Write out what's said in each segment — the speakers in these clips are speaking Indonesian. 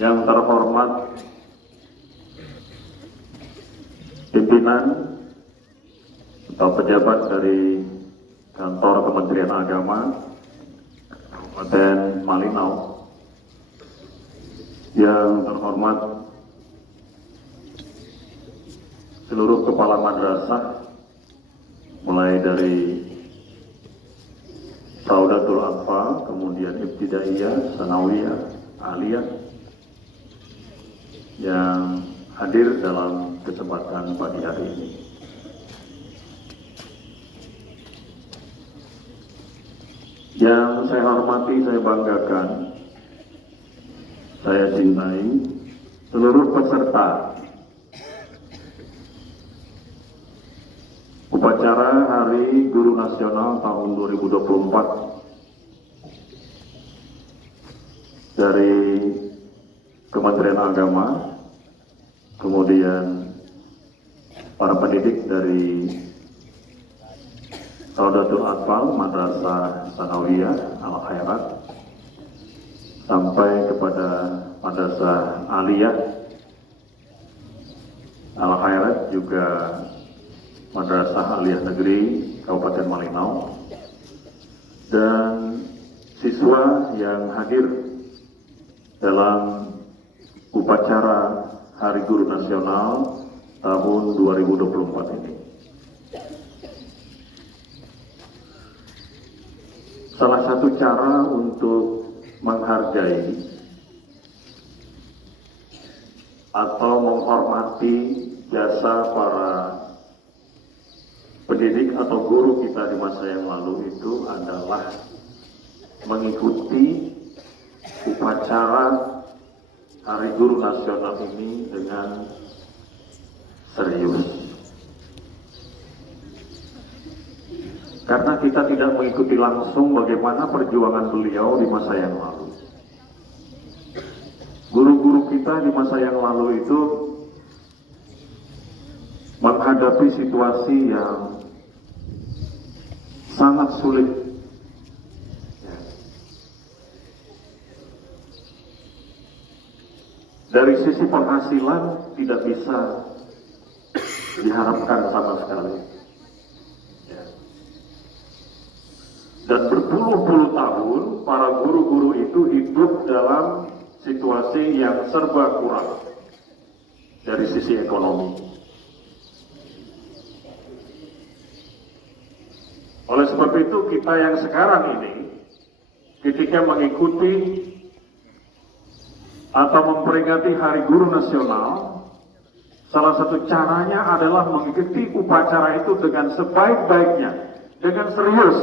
Yang terhormat pimpinan atau pejabat dari kantor Kementerian Agama Kabupaten Malinau, yang terhormat seluruh kepala madrasah mulai dari Raudatul Atfal, kemudian Ibtidaiyah, Sanawiyah, Aliyah yang hadir dalam kesempatan pagi hari ini. Yang saya hormati, saya banggakan, saya cintai seluruh peserta upacara Hari Guru Nasional tahun 2024 dari Kementerian Agama, kemudian para pendidik dari Raudatul Atfal, Madrasah Sanawiyah, Al-Khairat, sampai kepada Madrasah Aliyah, Al-Khairat, juga Madrasah Aliyah Negeri Kabupaten Malinau, dan siswa yang hadir dalam upacara Hari Guru Nasional tahun 2024 ini. Salah satu cara untuk menghargai atau menghormati jasa para pendidik atau guru kita di masa yang lalu itu adalah mengikuti upacara Hari Guru Nasional ini dengan serius. Karena kita tidak mengikuti langsung bagaimana perjuangan beliau di masa yang lalu. Guru-guru kita di masa yang lalu itu menghadapi situasi yang sangat sulit. Dari sisi penghasilan tidak bisa diharapkan sama sekali. Dan berpuluh-puluh tahun para guru-guru itu hidup dalam situasi yang serba kurang dari sisi ekonomi. Oleh sebab itu kita yang sekarang ini ketika mengikuti atau memperingati Hari Guru Nasional, salah satu caranya adalah mengikuti upacara itu dengan sebaik-baiknya, dengan serius.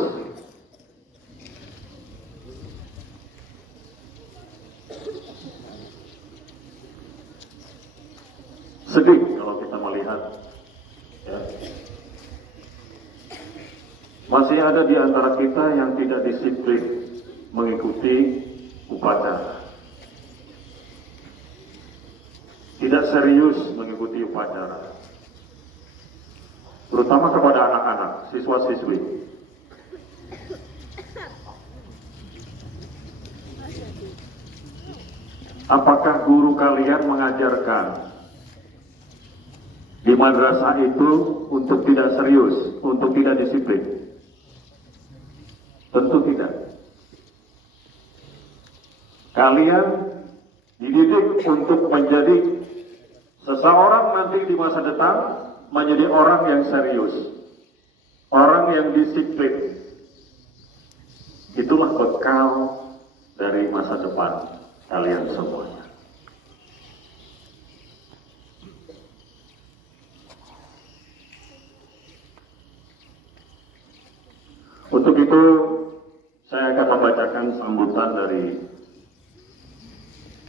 Sedih kalau kita melihat, ya, masih ada di antara kita yang tidak disiplin mengikuti upacara, tidak serius mengikuti upacara, terutama kepada anak-anak, siswa-siswi. Apakah guru kalian mengajarkan di madrasah itu untuk tidak serius, untuk tidak disiplin? Tentu tidak. Kalian dididik untuk menjadi seseorang nanti di masa depan, menjadi orang yang serius, orang yang disiplin. Itulah bekal dari masa depan kalian semuanya. Untuk itu, saya akan membacakan sambutan dari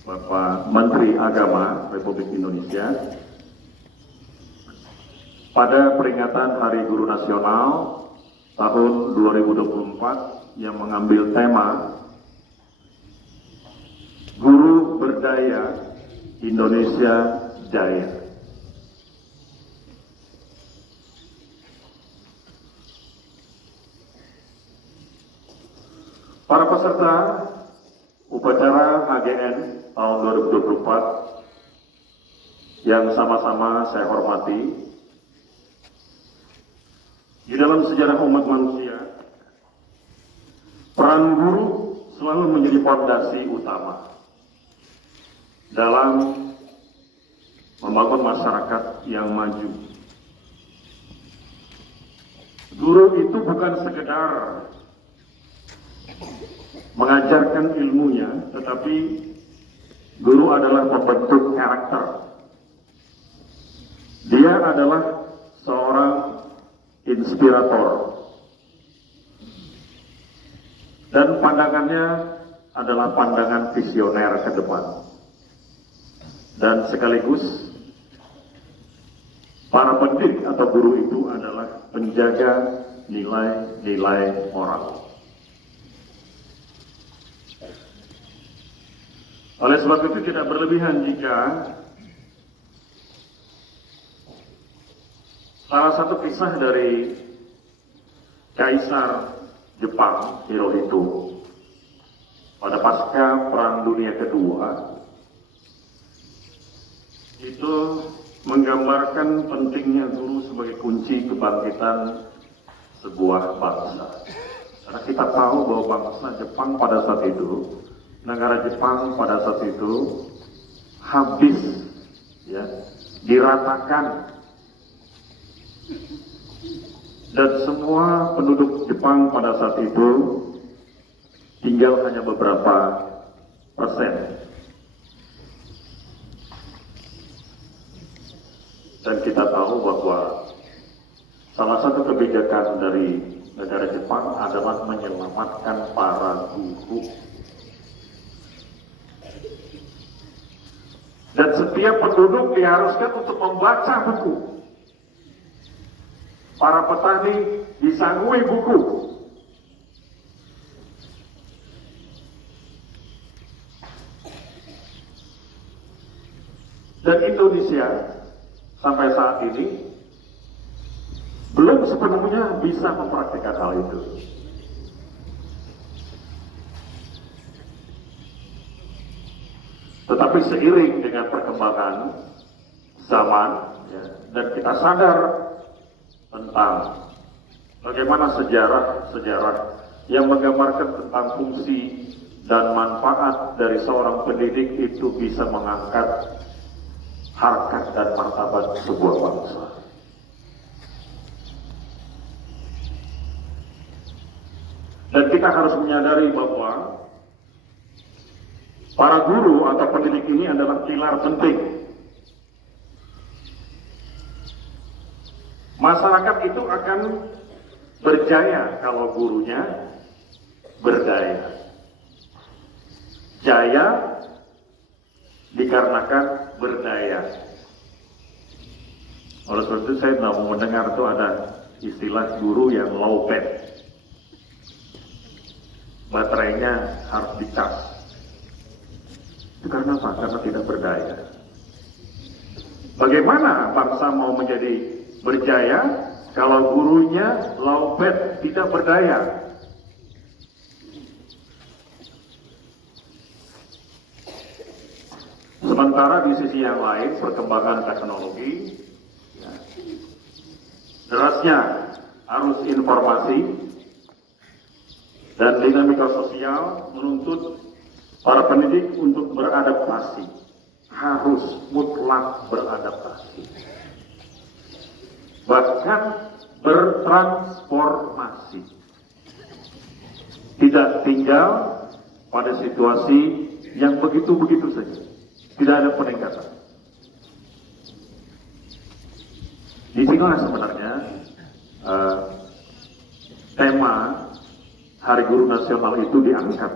Bapak Menteri Agama Republik Indonesia pada peringatan Hari Guru Nasional tahun 2024 yang mengambil tema Guru Berdaya Indonesia Jaya. Para peserta upacara HGN tahun 2024 yang sama-sama saya hormati. Di dalam sejarah umat manusia, peran guru selalu menjadi fondasi utama dalam membangun masyarakat yang maju. Guru itu bukan sekedar mengajarkan ilmunya, tetapi guru adalah membentuk karakter. Dia adalah seorang inspirator. Dan pandangannya adalah pandangan visioner ke depan. Dan sekaligus para pendidik atau guru itu adalah penjaga nilai-nilai moral. Oleh sebab itu tidak berlebihan jika salah satu kisah dari Kaisar Jepang, Hirohito, pada pasca Perang Dunia Kedua, itu menggambarkan pentingnya guru sebagai kunci kebangkitan sebuah bangsa. Karena kita tahu bahwa bangsa Jepang pada saat itu, negara Jepang pada saat itu habis, ya, diratakan, dan semua penduduk Jepang pada saat itu tinggal hanya beberapa persen. Dan kita tahu bahwa salah satu kebijakan dari negara Jepang adalah menyelamatkan para guru. Dan setiap penduduk diharuskan untuk membaca buku. Para petani disanggui buku. Dan Indonesia sampai saat ini belum sepenuhnya bisa mempraktikkan hal itu. Tetapi seiring dengan perkembangan zaman, ya, dan kita sadar tentang bagaimana sejarah yang menggambarkan tentang fungsi dan manfaat dari seorang pendidik itu bisa mengangkat harkat dan martabat sebuah bangsa. Dan kita harus menyadari bahwa para guru atau pendidik ini adalah pilar penting. Masyarakat itu akan berjaya kalau gurunya berdaya. Jaya dikarenakan berdaya. Oleh sebab itu saya mau mendengar itu ada istilah guru yang low pad. Baterainya harus dicas. Itu karena apa? Karena tidak berdaya. Bagaimana bangsa mau menjadi berjaya kalau gurunya low pad, tidak berdaya? Sementara di sisi yang lain, perkembangan teknologi, ya, derasnya arus informasi dan dinamika sosial menuntut para pendidik untuk beradaptasi, harus mutlak beradaptasi, bahkan bertransformasi, tidak tinggal pada situasi yang begitu-begitu saja. Tidak ada peningkatan. Di sinilah sebenarnya tema Hari Guru Nasional itu diangkat.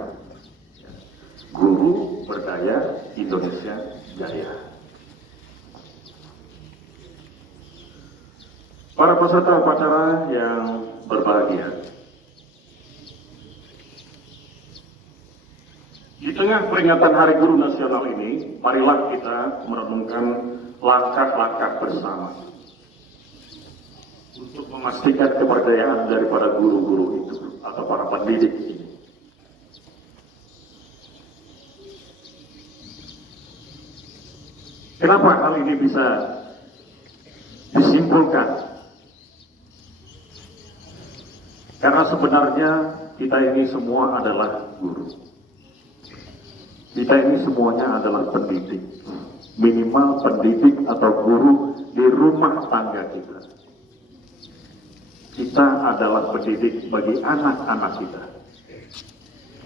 Guru berdaya, Indonesia jaya. Para peserta upacara yang berbahagia, di tengah peringatan Hari Guru Nasional ini, marilah kita merenungkan langkah-langkah bersama untuk memastikan kepercayaan daripada guru-guru itu atau para pendidik ini. Kenapa hal ini bisa disimpulkan? Karena sebenarnya kita ini semua adalah guru. Kita ini semuanya adalah pendidik. Minimal pendidik atau guru di rumah tangga kita. Kita adalah pendidik bagi anak-anak kita.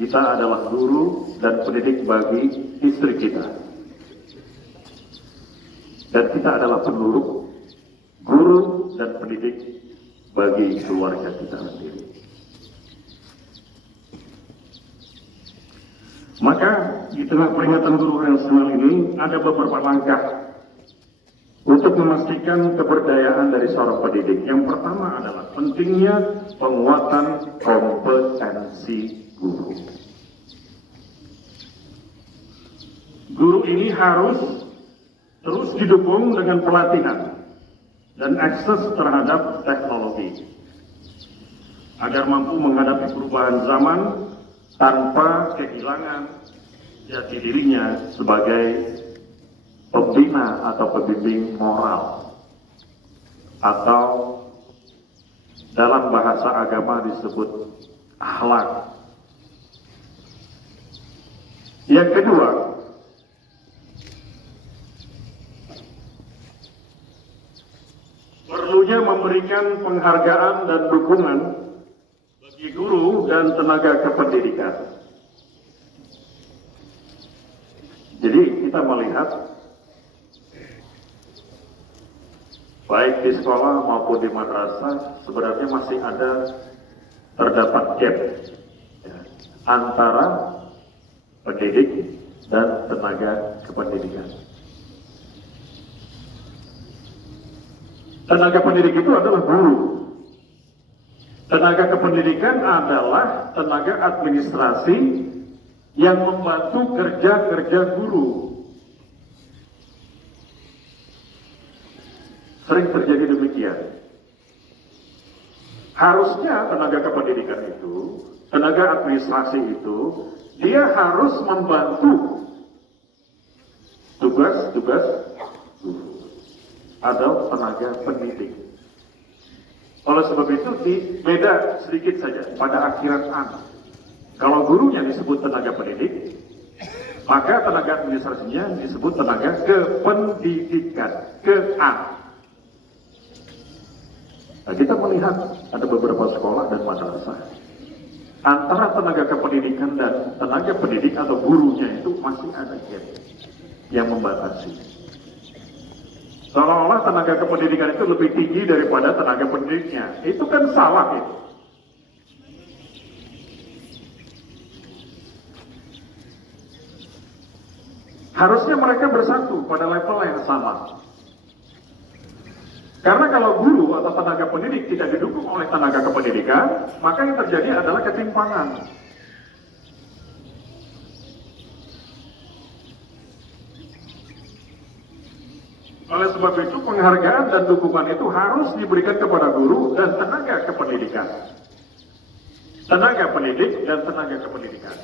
Kita adalah guru dan pendidik bagi istri kita. Dan kita adalah penurut, guru dan pendidik bagi keluarga kita sendiri. Maka di tengah peringatan Guru Nasional ini ada beberapa langkah untuk memastikan keberdayaan dari seorang pendidik. Yang pertama adalah pentingnya penguatan kompetensi guru. Guru ini harus terus didukung dengan pelatihan dan akses terhadap teknologi agar mampu menghadapi perubahan zaman tanpa kehilangan jati dirinya sebagai pembina atau pembimbing moral, atau dalam bahasa agama disebut akhlak. Yang kedua, perlunya memberikan penghargaan dan dukungan bagi guru dan tenaga kependidikan. Jadi kita melihat baik di sekolah maupun di madrasah sebenarnya masih terdapat gap antara pendidik dan tenaga kependidikan. Tenaga pendidik itu adalah guru. Tenaga kependidikan adalah tenaga administrasi yang membantu kerja-kerja guru. Sering terjadi demikian. Harusnya tenaga kependidikan itu, tenaga administrasi itu, dia harus membantu tugas-tugas guru atau tenaga pendidik. Oleh sebab itu beda sedikit saja pada akhirat an. Kalau gurunya disebut tenaga pendidik, maka tenaga administrasinya disebut tenaga kependidikan, ke-a. Nah, kita melihat ada beberapa sekolah dan madrasah antara tenaga kependidikan dan tenaga pendidik atau gurunya itu masih ada gap yang membatasi. Seolah-olah tenaga kependidikan itu lebih tinggi daripada tenaga pendidiknya. Itu kan salah itu. Harusnya mereka bersatu pada level yang sama. Karena kalau guru atau tenaga pendidik tidak didukung oleh tenaga kependidikan, maka yang terjadi adalah ketimpangan. Oleh sebab itu penghargaan dan dukungan itu harus diberikan kepada guru dan tenaga kependidikan. Tenaga pendidik dan tenaga kependidikan.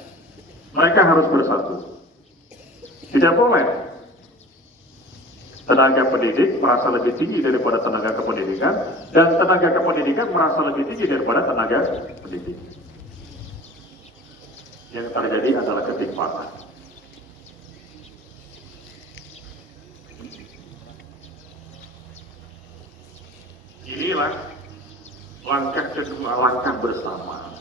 Mereka harus bersatu. Tidak boleh tenaga pendidik merasa lebih tinggi daripada tenaga kependidikan dan tenaga kependidikan merasa lebih tinggi daripada tenaga pendidik. Yang terjadi adalah ketimpangan. Inilah langkah kedua, langkah bersama.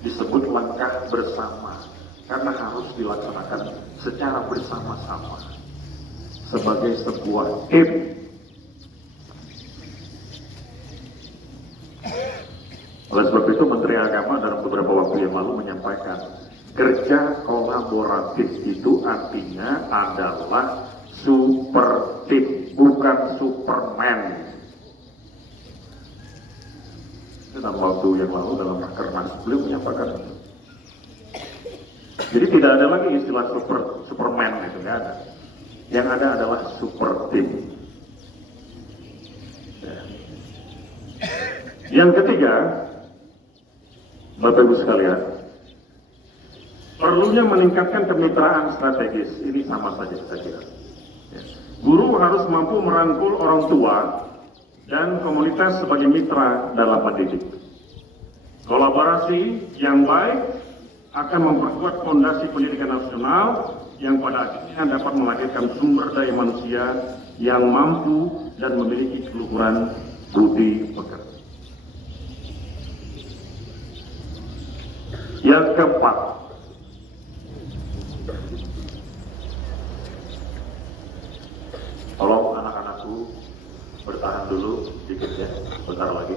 Disebut langkah bersama karena harus dilaksanakan secara bersama-sama sebagai sebuah tim. Oleh sebab itu Menteri Agama dalam beberapa waktu yang lalu menyampaikan kerja kolaboratif itu artinya adalah super tim, bukan superman. Dalam waktu yang lalu dalam rakernas beliau menyampaikan itu. Jadi tidak ada lagi istilah superman itu, nggak ada. Yang ada adalah super team. Ya. Yang ketiga, Bapak Ibu sekalian, perlunya meningkatkan kemitraan strategis. Ini sama saja saya kira. Ya. Guru harus mampu merangkul orang tua dan komunitas sebagai mitra dalam mendidik. Kolaborasi yang baik akan memperkuat fondasi pendidikan nasional yang pada akhirnya dapat melahirkan sumber daya manusia yang mampu dan memiliki keluhuran budi pekerti. Yang keempat, tolong anak-anakku bertahan dulu sedikit ya, bentar lagi.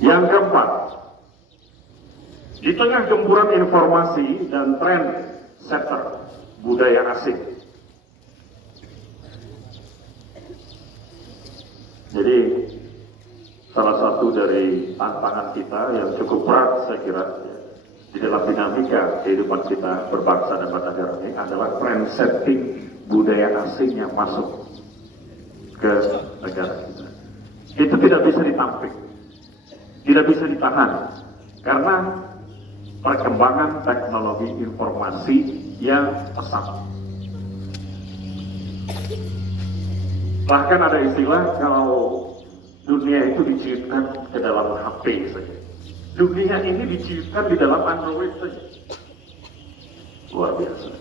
Yang keempat, di tengah gempuran informasi dan tren setter budaya asing. Jadi salah satu dari tantangan kita yang cukup berat saya kira di dalam dinamika kehidupan kita berbangsa dan bernegara ini adalah tren setting budaya asing yang masuk ke negara kita. Itu tidak bisa ditampik, tidak bisa ditahan karena perkembangan teknologi informasi yang pesat. Bahkan ada istilah kalau dunia itu diciptakan ke dalam HP saja. Dunia ini diciptakan di dalam Android saja. Luar biasa.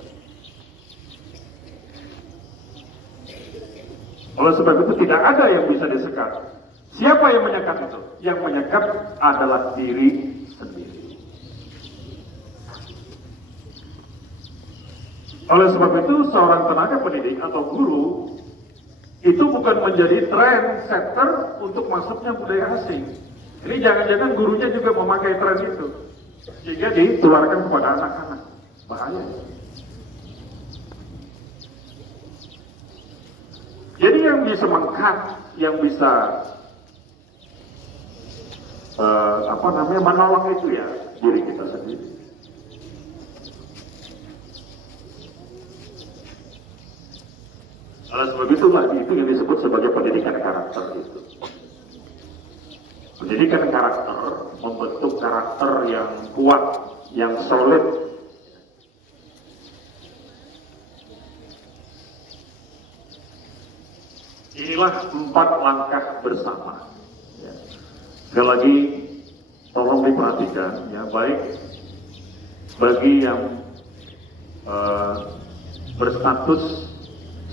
Oleh sebab itu tidak ada yang bisa disekat. Siapa yang menyekat itu? Yang menyekat adalah diri sendiri. Oleh sebab itu seorang tenaga pendidik atau guru itu bukan menjadi trendsetter untuk masuknya budaya asing. Ini jangan-jangan gurunya juga memakai tren itu, sehingga ditularkan kepada anak-anak. Bahaya. Jadi yang bisa mengkat, yang bisa menolong itu ya diri kita sendiri. Oleh sebab itulah itu yang disebut sebagai pendidikan karakter itu. Pendidikan karakter membentuk karakter yang kuat, yang solid. Inilah 4 langkah bersama. Ya. Sekali lagi, tolong diperhatikan, ya baik bagi yang berstatus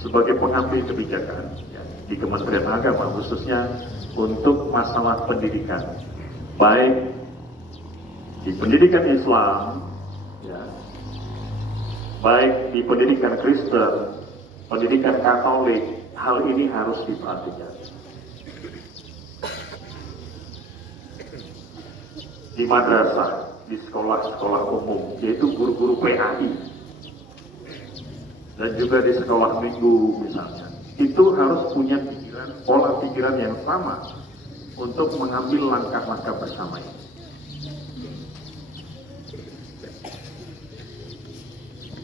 sebagai pengambil kebijakan ya, di Kementerian Agama khususnya untuk masalah pendidikan, baik di pendidikan Islam, ya, baik di pendidikan Kristen, pendidikan Katolik, hal ini harus diperhatikan. Di madrasah, di sekolah-sekolah umum, yaitu guru-guru PAI, dan juga di sekolah minggu misalnya, itu harus punya pikiran, pola pikiran yang sama untuk mengambil langkah-langkah bersama ini.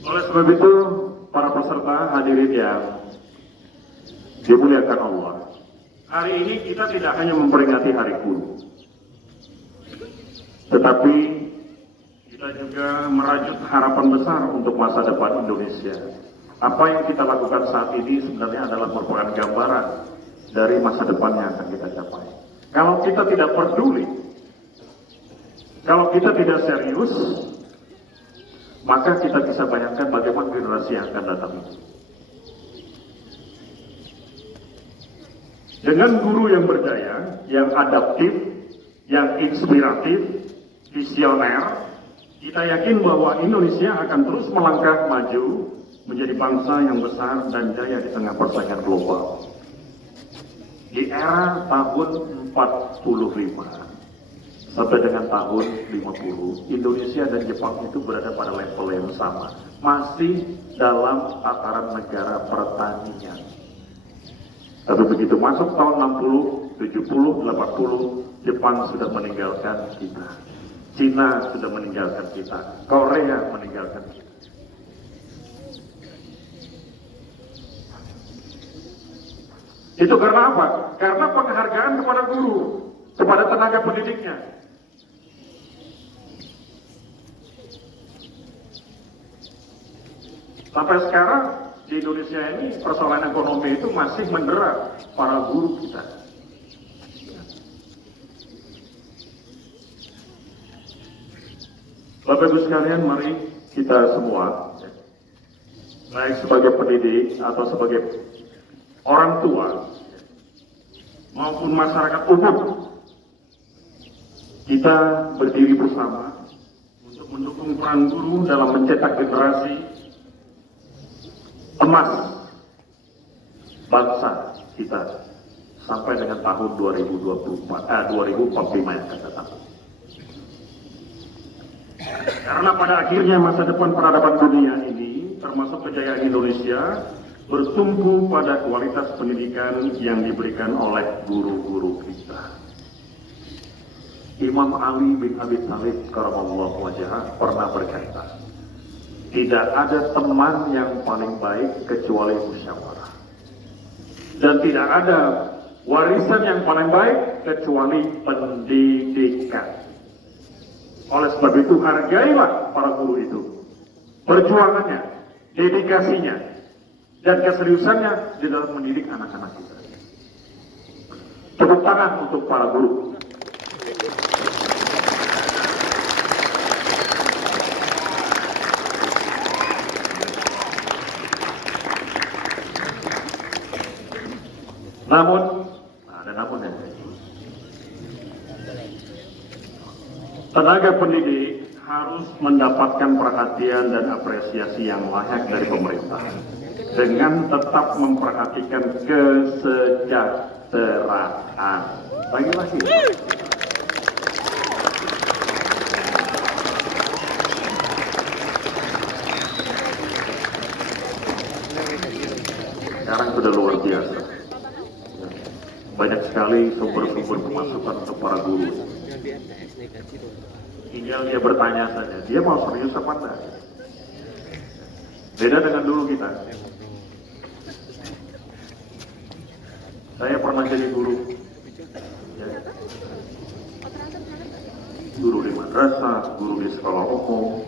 Oleh sebab itu, para peserta hadirin yang dimuliakan Allah, hari ini kita tidak hanya memperingati Hari Guru, tetapi kita juga merajut harapan besar untuk masa depan Indonesia. Apa yang kita lakukan saat ini sebenarnya adalah merupakan gambaran dari masa depan yang akan kita capai. Kalau kita tidak peduli, kalau kita tidak serius, maka kita bisa bayangkan bagaimana generasi yang akan datang itu. Dengan guru yang berdaya, yang adaptif, yang inspiratif, visioner, kita yakin bahwa Indonesia akan terus melangkah maju menjadi bangsa yang besar dan jaya di tengah persaingan global. Di era tahun 45 sampai dengan tahun 50, Indonesia dan Jepang itu berada pada level yang sama, masih dalam tataran negara pertanian. Tapi begitu masuk tahun 60, 70, 80, Jepang sudah meninggalkan kita. Cina sudah meninggalkan kita. Korea meninggalkan kita. Itu karena apa? Karena penghargaan kepada guru, kepada tenaga pendidiknya. Sampai sekarang di Indonesia ini persoalan ekonomi itu masih mendera para guru kita. Bapak Ibu sekalian, mari kita semua, baik sebagai pendidik atau sebagai orang tua maupun masyarakat umum, kita berdiri bersama untuk mendukung peran guru dalam mencetak generasi emas bangsa kita sampai dengan tahun 2045 yang akan datang. Karena pada akhirnya masa depan peradaban dunia ini, termasuk kejayaan Indonesia, bertumpu pada kualitas pendidikan yang diberikan oleh guru-guru kita. Imam Ali bin Abi Thalib karamallahu wajhah pernah berkata, tidak ada teman yang paling baik kecuali musyawarah. Dan tidak ada warisan yang paling baik kecuali pendidikan. Oleh sebab itu, hargailah para guru itu. Perjuangannya, dedikasinya, dan keseriusannya di dalam mendidik anak-anak kita. Tepuk tangan untuk para guru. Namun, ada namun ya. Tenaga pendidik harus mendapatkan perhatian dan apresiasi yang layak dari pemerintah dengan tetap memperhatikan kesejahteraan. Lagi-lagi. Sekarang sudah luar biasa. Banyak sekali sumber-sumber pemasukan untuk para guru. Tinggal dia bertanya saja, dia mau serius apa enggak? Beda dengan dulu kita. Saya pernah jadi guru. Ya. Guru di madrasah, guru di sekolah umum.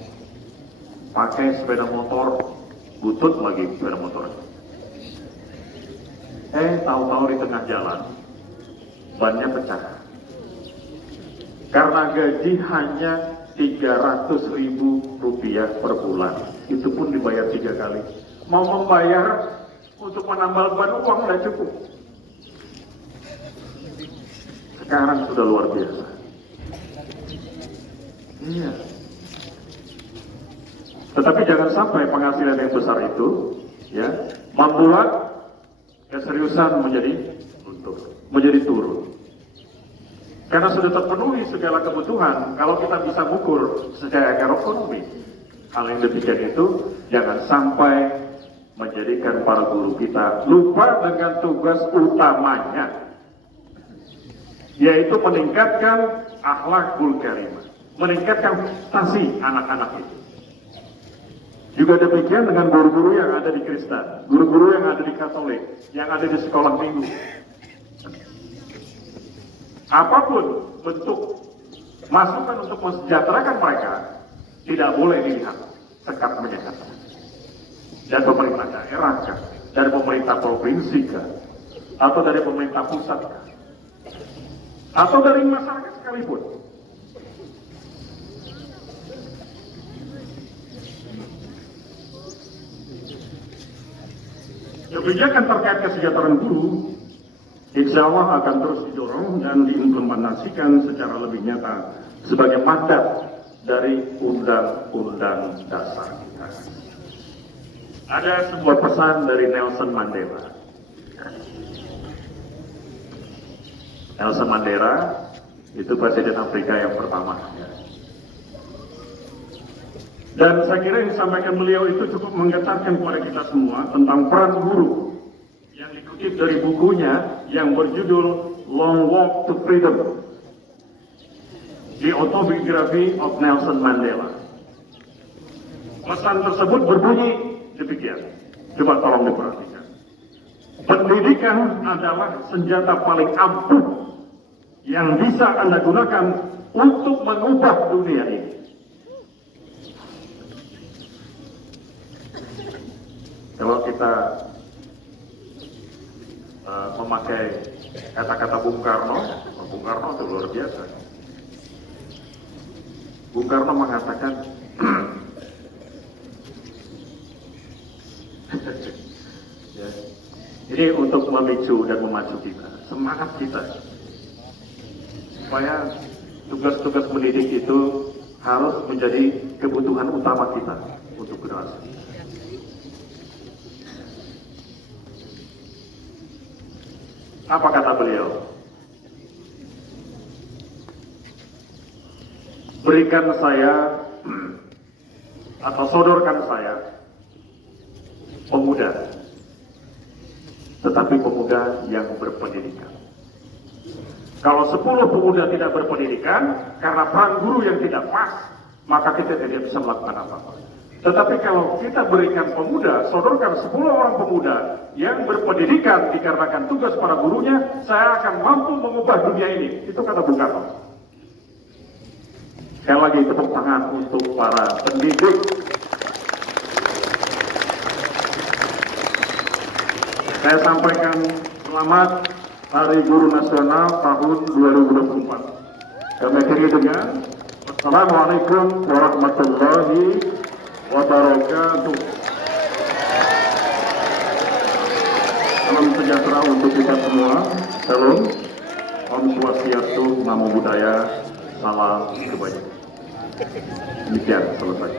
Pakai sepeda motor, butut lagi sepeda motornya. Tahu-tahu di tengah jalan, bannya pecah. Karena gaji hanya 300.000 rupiah per bulan, itu pun dibayar 3 kali. Mau membayar untuk menambal ban uang tidak cukup. Sekarang sudah luar biasa. Iya. Tetapi jangan sampai penghasilan yang besar itu, ya, membuat keseriusan menjadi turun. Karena sudah terpenuhi segala kebutuhan, kalau kita bisa mengukur secara ekonomi, hal yang demikian itu jangan sampai menjadikan para guru kita lupa dengan tugas utamanya, yaitu meningkatkan akhlakul karimah, meningkatkan prestasi anak-anak itu. Juga demikian dengan guru-guru yang ada di Kristen, guru-guru yang ada di Katolik, yang ada di sekolah minggu. Apapun bentuk masukan untuk mensejahterakan mereka, tidak boleh dilihat sekat menyekat. Dan pemerintah daerah kah, dari pemerintah provinsi kah, atau dari pemerintah pusat kah, atau dari masyarakat sekalipun. Kebijakan terkait kesejahteraan guru insya Allah akan terus didorong dan diimplementasikan secara lebih nyata sebagai mandat dari Undang-Undang Dasar kita. Ada sebuah pesan dari Nelson Mandela. Nelson Mandela itu Presiden Afrika yang pertama. Dan saya kira yang disampaikan beliau itu cukup menggetarkan kepada kita semua tentang peran guru yang dikutip dari bukunya yang berjudul Long Walk to Freedom, The Autobiography of Nelson Mandela. Pesan tersebut berbunyi demikian. Coba tolong diperhatikan. Pendidikan adalah senjata paling ampuh yang bisa Anda gunakan untuk mengubah dunia ini. Kalau kita memakai kata-kata Bung Karno. Bung Karno itu luar biasa. Bung Karno mengatakan, ya, ini untuk memicu dan memacu kita, semangat kita, supaya tugas-tugas mendidik itu harus menjadi kebutuhan utama kita untuk generasi. Apa kata beliau? Berikan saya atau sodorkan saya pemuda, tetapi pemuda yang berpendidikan. Kalau 10 pemuda tidak berpendidikan karena perang guru yang tidak pas, maka kita tidak bisa melakukan apa-apa. Tetapi kalau kita berikan pemuda, sodorkan 10 orang pemuda yang berpendidikan dikarenakan tugas para gurunya, saya akan mampu mengubah dunia ini. Itu kata Bung Karno. Sekali lagi tepuk tangan untuk para pendidik. Saya sampaikan selamat Hari Guru Nasional tahun 2024. Kami akhiri dengan Assalamualaikum warahmatullahi wabarakatuh. Salam sejahtera untuk kita semua. Salam. Om Swastiastu, Namo Buddhaya, salam kebajikan. Demikian selesai.